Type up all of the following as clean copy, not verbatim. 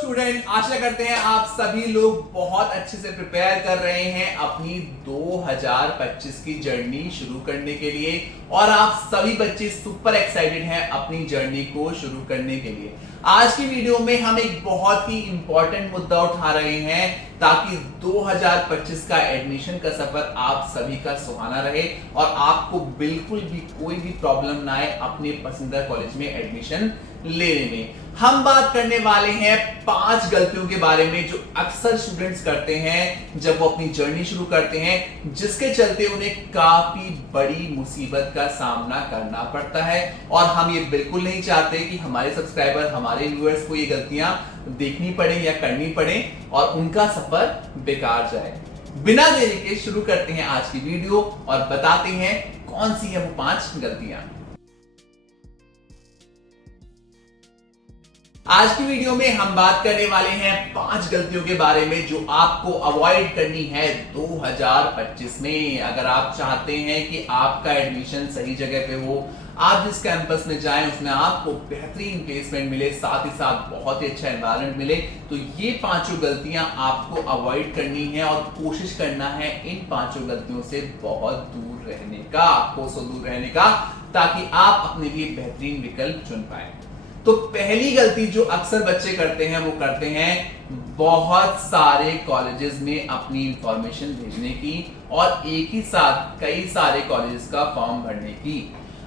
Student, आशा करते हैं आप सभी लोग बहुत अच्छे से प्रिपेयर कर रहे हैं अपनी 2025 की जर्नी शुरू करने के लिए और आप सभी बच्चे सुपर एक्साइटेड हैं अपनी जर्नी को शुरू करने के लिए। आज की वीडियो में हम एक बहुत ही इंपॉर्टेंट मुद्दा उठा रहे हैं ताकि 2025 का एडमिशन का सफर आप सभी का सुहाना रहे और आपको बिल्कुल भी कोई भी प्रॉब्लम ना आए अपने पसंदीदा कॉलेज में एडमिशन लेने में। हम बात करने वाले हैं 5 गलतियों के बारे में जो अक्सर स्टूडेंट्स करते हैं जब वो अपनी जर्नी शुरू करते हैं, जिसके चलते उन्हें काफी बड़ी मुसीबत का सामना करना पड़ता है। और हम ये बिल्कुल नहीं चाहते कि हमारे सब्सक्राइबर, हमारे व्यूअर्स को ये गलतियां देखनी पड़े या करनी पड़े और उनका सफर बेकार जाए। बिना देरी के शुरू करते हैं आज की वीडियो और बताते हैं कौन सी है वो 5 गलतियां। आज की वीडियो में हम बात करने वाले हैं 5 गलतियों के बारे में जो आपको अवॉइड करनी है 2025 में। अगर आप चाहते हैं कि आपका एडमिशन सही जगह पे हो, आप जिस कैंपस में जाएं उसमें आपको बेहतरीन प्लेसमेंट मिले, साथ ही साथ बहुत ही अच्छा एनवायरनमेंट मिले, तो ये 5 गलतियां आपको अवॉइड करनी है और कोशिश करना है इन 5 गलतियों से बहुत दूर रहने का, कोसों दूर रहने का, ताकि आप अपने लिए बेहतरीन विकल्प चुन पाए। तो पहली गलती जो अक्सर बच्चे करते हैं वो करते हैं बहुत सारे कॉलेजेस में अपनी इंफॉर्मेशन भेजने की और एक ही साथ कई सारे कॉलेजेस का फॉर्म भरने की।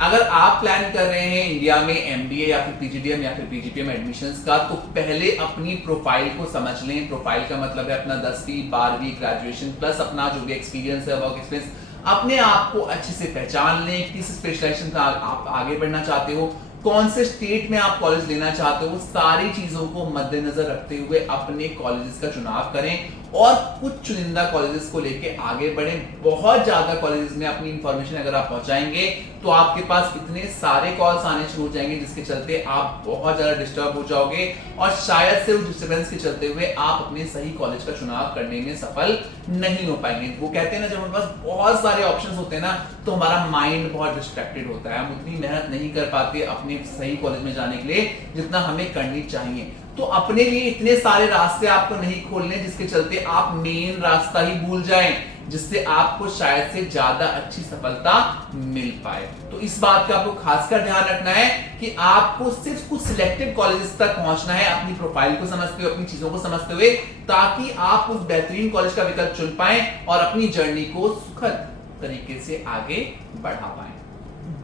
अगर आप प्लान कर रहे हैं इंडिया में एमबीए या फिर पीजीडीएम या फिर पीजीपीएम एडमिशंस का, तो पहले अपनी प्रोफाइल को समझ लें। प्रोफाइल का मतलब है अपना 10वीं 12वीं ग्रेजुएशन प्लस अपना जो भी एक्सपीरियंस है, वर्क एक्सपीरियंस, अपने आप को अच्छे से पहचान लें। किस स्पेशलाइजेशन का आप आगे बढ़ना चाहते हो, कौन से स्टेट में आप कॉलेज लेना चाहते हो, सारी चीजों को मद्देनजर रखते हुए अपने कॉलेजेस का चुनाव करें और कुछ चुनिंदा कॉलेजेस को लेके आगे बढ़ें। बहुत ज्यादा कॉलेजेस में अपनी इंफॉर्मेशन अगर आप पहुंचाएंगे तो आपके पास इतने सारे कॉल्स आने शुरू हो जाएंगे जिसके चलते आप बहुत ज्यादा डिस्टर्ब हो जाओगे और शायद से उस डिस्टर्बेंस के चलते हुए आप अपने सही कॉलेज का चुनाव करने में सफल नहीं हो पाएंगे। वो कहते हैं ना, जब हमारे पास बहुत सारे ऑप्शंस होते हैं ना तो हमारा माइंड बहुत डिस्ट्रैक्टेड होता है, हम उतनी मेहनत नहीं कर पाते अपने सही कॉलेज में जाने के लिए जितना हमें करनी चाहिए। तो अपने लिए इतने सारे रास्ते आपको नहीं खोलने जिसके चलते आप मेन रास्ता ही भूल जाएं, जिससे आपको शायद से ज्यादा अच्छी सफलता मिल पाए। तो इस बात का आपको खासकर ध्यान रखना है कि आपको सिर्फ कुछ सिलेक्टिव कॉलेजेस तक पहुंचना है अपनी प्रोफाइल को समझते हुए, अपनी चीजों को समझते हुए, ताकि आप उस बेहतरीन कॉलेज का विकल्प चुन पाएं और अपनी जर्नी को सुखद तरीके से आगे बढ़ा पाएं।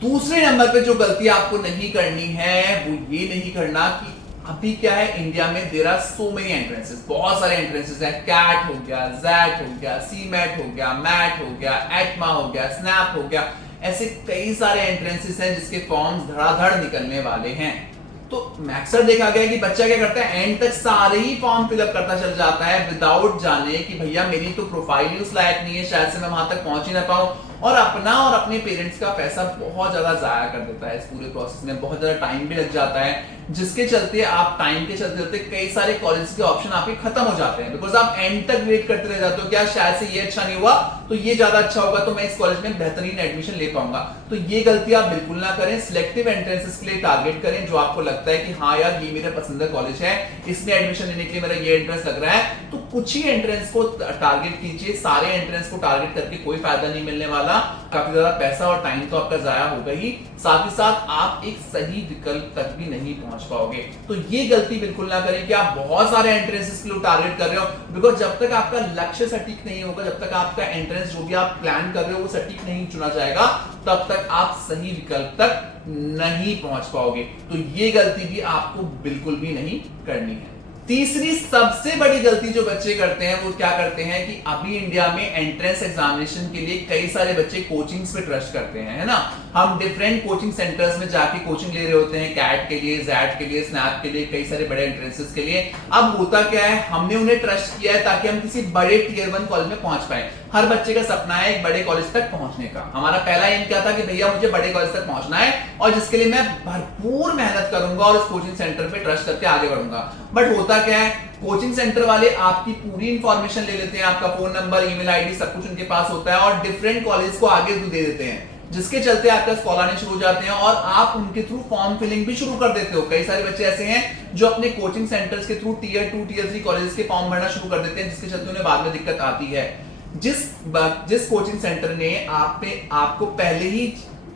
दूसरे नंबर पे जो गलती आपको नहीं करनी है वो ये नहीं करना कि अभी क्या है, इंडिया में there are so many entrances, बहुत सारे एंट्रेंसेस हैं। कैट हो गया, जैट हो गया, सीमेट हो गया, मैट हो गया, एटमा हो गया, स्नैप हो गया, ऐसे कई सारे एंट्रेंसेस हैं जिसके फॉर्म्स धड़ाधड़ निकलने वाले हैं। तो अक्सर देखा गया कि बच्चा क्या करता है, एंड तक सारे ही फॉर्म फिलअप करता चल जाता है विदाउट जाने कि भैया मेरी तो प्रोफाइल ही उस लायक नहीं है, शायद से मैं वहां तक पहुंच ही ना पाऊं, और अपना और अपने पेरेंट्स का पैसा बहुत ज्यादा जाया कर देता है। इस पूरे प्रोसेस में बहुत ज्यादा टाइम भी लग जाता है, जिसके चलते आप टाइम के चलते चलते कई सारे कॉलेज के ऑप्शन आपके खत्म हो जाते हैं, बिकॉज आप एंड तक वेट करते रह जाते हो क्या शायद से ये अच्छा नहीं हुआ तो ये ज्यादा अच्छा होगा तो मैं इस कॉलेज में बेहतरीन एडमिशन ले पाऊंगा। तो ये गलती आप बिल्कुल ना करें। सिलेक्टिव एंट्रेंसेस के लिए टारगेट करें जो आपको लगता है कि हाँ यार ये मेरा पसंदीदा कॉलेज है, इसमें एडमिशन लेने के लिए मेरा ये इंटरेस्ट लग रहा है, तो कुछ ही एंट्रेंस को टारगेट कीजिए। सारे एंट्रेंस को टारगेट करके कोई फायदा नहीं मिलने वाला, काफी ज्यादा पैसा और टाइम तो आपका जाया होगा ही, साथ ही साथ आप एक सही विकल्प तक भी नहीं पहुंच पाओगे। तो ये गलती बिल्कुल ना करें कि आप बहुत सारे एंट्रेंसेस के लिए टारगेट कर रहे हो, बिकॉज जब तक आपका लक्ष्य सटीक नहीं होगा, जब तक आपका एंट्रेंस जो भी आप प्लान कर रहे हो वो सटीक नहीं चुना जाएगा, तब तक आप सही विकल्प तक नहीं पहुंच पाओगे। तो ये गलती भी आपको बिल्कुल भी नहीं करनी है। तीसरी सबसे बड़ी गलती जो बच्चे करते हैं वो क्या करते हैं कि अभी इंडिया में एंट्रेंस एग्जामिनेशन के लिए कई सारे बच्चे कोचिंग्स पे ट्रस्ट करते हैं, है ना। हम डिफरेंट कोचिंग सेंटर्स में जाके कोचिंग ले रहे होते हैं, कैट के लिए, जैट के लिए, स्नैप के लिए, कई सारे बड़े एंट्रेंसेस के लिए। अब होता क्या है, हमने उन्हें ट्रस्ट किया है ताकि हम किसी बड़े टियर 1 कॉलेज में पहुंच पाए। हर बच्चे का सपना है एक बड़े कॉलेज तक पहुंचने का। हमारा पहला एम क्या था कि भैया मुझे बड़े कॉलेज तक पहुंचना है और जिसके लिए मैं भरपूर मेहनत करूंगा और इस कोचिंग सेंटर पे ट्रस्ट करके आगे बढ़ूंगा। बट होता क्या है, कोचिंग सेंटर वाले आपकी पूरी इंफॉर्मेशन ले लेते हैं, आपका फोन नंबर, ईमेल आईडी, सब कुछ उनके पास होता है और डिफरेंट कॉलेज को आगे दे देते हैं। जिसके चलते आपका कॉल आने शुरू हो जाते हैं और आप उनके थ्रू फॉर्म फिलिंग भी शुरू कर देते हो। कई सारे बच्चे ऐसे हैं जो अपने कोचिंग सेंटर्स के थ्रू टियर 2 टियर 3 कॉलेजेस के फॉर्म भरना शुरू कर देते हैं, जिसके चलते उन्हें बाद में दिक्कत आती है। जिस कोचिंग सेंटर ने आपको पहले ही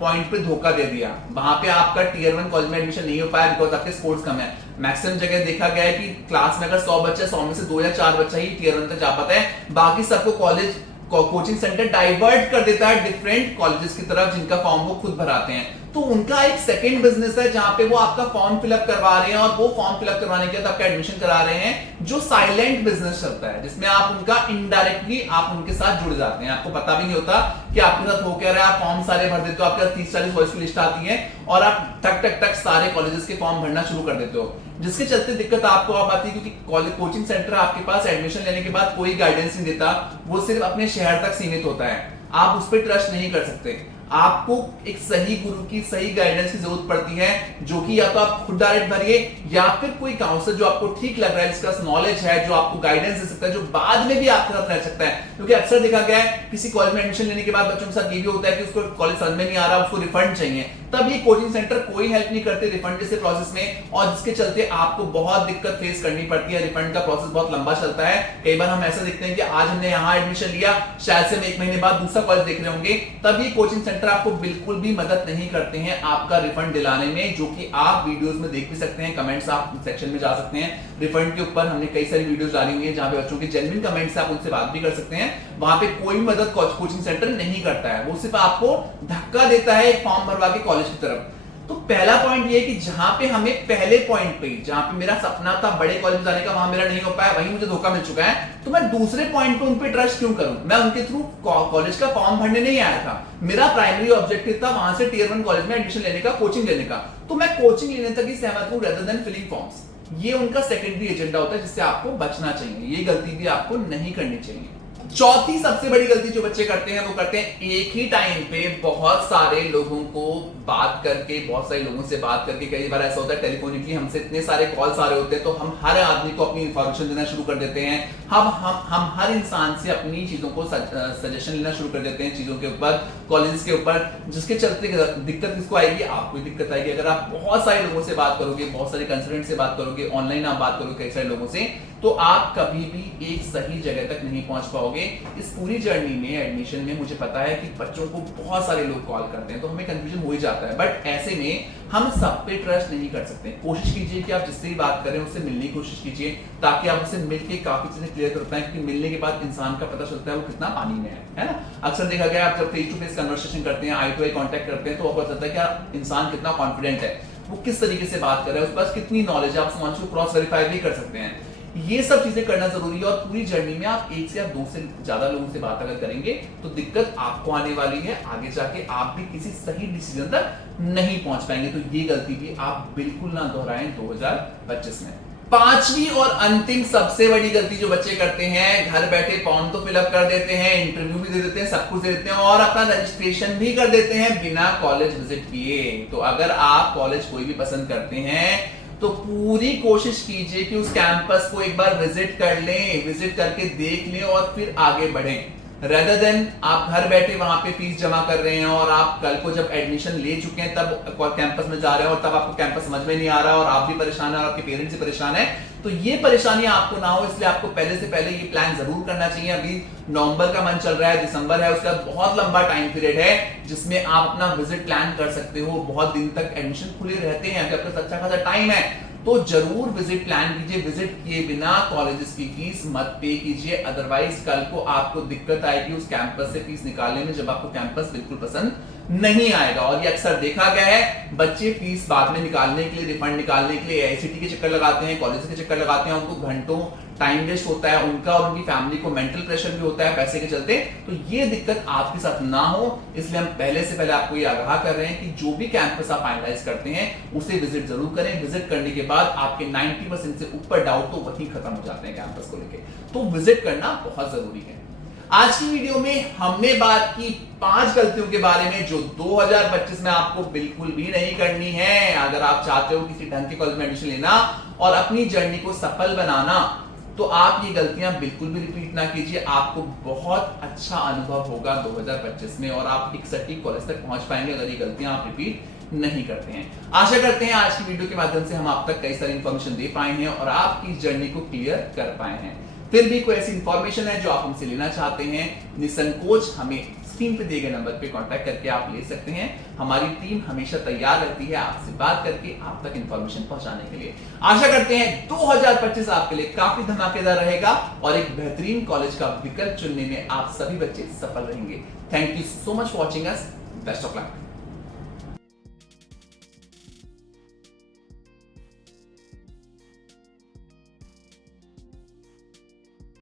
पॉइंट पे धोखा दे दिया, वहां पे आपका टियर 1 कॉलेज में एडमिशन नहीं हो पाया बिकॉज आपके स्कोर्स कम है। मैक्सिमम जगह देखा गया है कि क्लास में अगर 100 बच्चे 100 में से 2 या 4 बच्चा ही टियर 1 तक जा पाता है, बाकी सबको कॉलेज कोचिंग सेंटर डाइवर्ट कर देता है डिफरेंट कॉलेजेस की तरफ जिनका फॉर्म वो खुद भराते हैं। तो उनका एक सेकंड बिजनेस है जहां पे वो आपका फॉर्म फिलअप करवा रहे हैं और वो फॉर्म फिलअप करवाने के बाद आपका एडमिशन करा रहे हैं, जो साइलेंट बिजनेस चलता है, जिसमें आप उनका इनडायरेक्टली आप उनके साथ जुड़ जाते हैं। आपको पता भी नहीं होता कि आपके साथ हो क्या रहा है, आप फॉर्म सारे भर देते हो, आपके 30-40 वॉइस की लिस्ट आती है और आप टक टक टक सारे कॉलेजेस के फॉर्म भरना शुरू कर देते हो, जिसके चलते दिक्कत आपको अब आती है क्योंकि कोचिंग सेंटर आपके पास एडमिशन लेने के बाद कोई गाइडेंस नहीं देता, वो सिर्फ अपने शहर तक सीमित होता है। आप उस पर ट्रस्ट नहीं कर सकते। आपको एक सही गुरु की सही गाइडेंस की जरूरत पड़ती है, जो कि या तो आप खुद डायरेक्ट भरिए या फिर कोई काउंसलर जो आपको ठीक लग रहा है, जिसका नॉलेज है, जो आपको गाइडेंस दे सकता है, जो बाद में भी आपके साथ रह सकता है। क्योंकि अक्सर देखा गया है किसी कॉलेज में एडमिशन लेने के बाद बच्चों के साथ ये भी होता है कि उसको कॉलेज समझ में नहीं आ रहा, उसको रिफंड चाहिए, तब ये कोचिंग सेंटर कोई हेल्प नहीं करते रिफंड जैसे प्रोसेस में, और जिसके चलते आपको बहुत दिक्कत फेस करनी पड़ती है। रिफंड का प्रोसेस बहुत लंबा चलता है। कई बार हम ऐसा देखते हैं कि आज हमने यहाँ एडमिशन लिया, शायद से हम 1 महीने बाद दूसरा कॉलेज देख रहे होंगे, तब ये कोचिंग सेंटर आपको बिल्कुल भी मदद नहीं करते हैं आपका रिफंड दिलाने में, जो कि आप वीडियोस में देख भी सकते हैं। कमेंट्स आप सेक्शन में जा सकते हैं, रिफंड के ऊपर हमने कई सारी वीडियोस डाली हुई है जहां पे बच्चों के जेन्युइन कमेंट्स आप उनसे बात भी कर सकते हैं। वहां पे कोई मदद कोचिंग सेंटर नहीं करता है, वो सिर्फ आपको धक्का देता है एक फॉर्म भरवा के कॉलेज की तरफ। तो पहला पॉइंट ये है कि जहां पे हमें पहले पॉइंट पे, जहां पे मेरा सपना था बड़े कॉलेज में जाने का, वहां मेरा नहीं हो पाया, वहीं मुझे धोखा मिल चुका है, तो मैं दूसरे पॉइंट पे उन पे ट्रस्ट क्यों करूं? मैं उनके थ्रू कॉलेज का फॉर्म भरने नहीं आया था, मेरा प्राइमरी ऑब्जेक्टिव था वहां से टियर 1 कॉलेज में एडमिशन लेने का, कोचिंग लेने का, तो मैं कोचिंग लेने तक ही सहमत हूं रेदर देन फिलिंग फॉर्म्स। ये उनका सेकेंडरी एजेंडा होता है जिससे आपको बचना चाहिए, ये गलती भी आपको नहीं करनी चाहिए। चौथी सबसे बड़ी गलती जो बच्चे करते हैं, वो करते हैं एक ही टाइम पे बहुत सारे लोगों को बात करके, बहुत सारे लोगों से बात करके। कई बार ऐसा होता है टेलीफोनिकली हमसे इतने सारे कॉल्स आ रहे होते हैं, तो हम हर आदमी को अपनी इंफॉर्मेशन देना शुरू कर देते हैं। हम हर इंसान से अपनी चीजों को सजेशन लेना शुरू कर देते हैं, चीजों के ऊपर, कॉलेज के ऊपर, जिसके चलते दिक्कत किसको आएगी? आपको दिक्कत आएगी। अगर आप बहुत सारे लोगों से बात करोगे, बहुत सारे कंसल्टेंट से बात करोगे, ऑनलाइन आप बात करोगे कई सारे लोगों से, तो आप कभी भी एक सही जगह तक नहीं पहुंच पाओगे। इस पूरी जर्नी में, एडमिशन में, मुझे पता है कि बच्चों को बहुत सारे लोग कॉल करते हैं, तो हमें कंफ्यूजन हो ही जाता है, बट ऐसे में हम सब पे ट्रस्ट नहीं कर सकते। कोशिश कीजिए कि आप जिससे भी बात करें उससे मिलने की कोशिश कीजिए, ताकि आप उससे मिलके काफी चीजें क्लियर कर पाएं, क्योंकि मिलने के बाद इंसान का पता चलता है वो कितना पानी में है ना। अक्सर देखा गया आप जब फेस टू फेस कन्वर्सेशन करते हैं, आई टू आई कॉन्टेक्ट करते हैं, तो आपको पता चलता है कि इंसान कितना कॉन्फिडेंट है, वो किस तरीके से बात कर रहा है, उसके पास कितनी नॉलेज है, आप समाज को क्रॉस वेरीफाई भी कर सकते हैं। ये सब चीजें करना जरूरी है, और पूरी जर्नी में आप 1 से या 2 से ज्यादा लोगों से बात अगर करेंगे तो दिक्कत आपको आने वाली है, आगे जाके आप भी किसी सही डिसीजन तक नहीं पहुंच पाएंगे। तो ये गलती भी आप बिल्कुल ना दोहराएं 2025 में। पांचवी और अंतिम सबसे बड़ी गलती जो बच्चे करते हैं, घर बैठे फॉर्म तो फिलअप कर देते हैं, इंटरव्यू भी दे देते हैं, सब कुछ दे देते हैं और अपना रजिस्ट्रेशन भी कर देते हैं बिना कॉलेज विजिट किए। तो अगर आप कॉलेज कोई भी पसंद करते हैं तो पूरी कोशिश कीजिए कि उस कैंपस को एक बार विजिट कर लें, विजिट करके देख लें और फिर आगे बढ़ें, रेदर देन आप घर बैठे वहां पे फीस जमा कर रहे हैं और आप कल को जब एडमिशन ले चुके हैं तब कैंपस में जा रहे हैं और तब आपको कैंपस समझ में नहीं आ रहा और आप भी परेशान है और आपके पेरेंट्स भी परेशान है। तो ये परेशानी आपको ना हो, इसलिए आपको पहले से पहले ये प्लान जरूर करना चाहिए। अभी नवंबर का मंथ चल रहा है, दिसंबर है, उसका बहुत लंबा टाइम पीरियड है जिसमें आप अपना विजिट प्लान कर सकते हो। बहुत दिन तक एडमिशन खुले रहते हैं, अभी आपके पास अच्छा खासा टाइम है, तो जरूर विजिट प्लान कीजिए। विजिट किए बिना कॉलेजेस की फीस मत पे कीजिए, अदरवाइज कल को आपको दिक्कत आएगी उस कैंपस से फीस निकालने में, जब आपको कैंपस बिल्कुल पसंद नहीं आएगा। और ये अक्सर देखा गया है, बच्चे फीस बाद में निकालने के लिए, रिफंड निकालने के लिए एआईसीटी के चक्कर लगाते हैं, कॉलेज के चक्कर लगाते हैं, उनको घंटों टाइम वेस्ट होता है उनका, और उनकी फैमिली को मेंटल प्रेशर भी होता है पैसे के चलते। तो ये दिक्कत आपके साथ ना हो, इसलिए हम पहले से पहले आपको ये आगाह कर रहे हैं कि जो भी कैंपस आप फाइनलाइज करते हैं उसे विजिट जरूर करें। विजिट करने के बाद आपके 90% से ऊपर डाउट तो वहीं खत्म हो जाते हैं कैंपस को लेकर, तो विजिट करना बहुत जरूरी है। आज की वीडियो में हमने बात की 5 गलतियों के बारे में जो 2025 में आपको बिल्कुल भी नहीं करनी है। अगर आप चाहते हो किसी ढंग के कॉलेज में एडमिशन लेना और अपनी जर्नी को सफल बनाना, तो आप ये गलतियां बिल्कुल भी रिपीट ना कीजिए। आपको बहुत अच्छा अनुभव होगा 2025 में और आप एक सटीक कॉलेज तक पहुंच पाएंगे अगर ये गलतियां आप रिपीट नहीं करते हैं। आशा करते हैं आज की वीडियो के माध्यम से हम आप तक कई सारी इंफॉर्मेशन दे पाए हैं और आपकी इस जर्नी को क्लियर कर पाए हैं। फिर भी कोई ऐसी इंफॉर्मेशन है जो आप हमसे लेना चाहते हैं, निसंकोच हमें स्क्रीन पे दिए गए नंबर पे कांटेक्ट करके आप ले सकते हैं। हमारी टीम हमेशा तैयार रहती है आपसे बात करके आप तक इंफॉर्मेशन पहुंचाने के लिए। आशा करते हैं 2025 आपके लिए काफी धमाकेदार रहेगा और एक बेहतरीन कॉलेज का विकल्प चुनने में आप सभी बच्चे सफल रहेंगे। Thank you so much for watching us. Best of luck.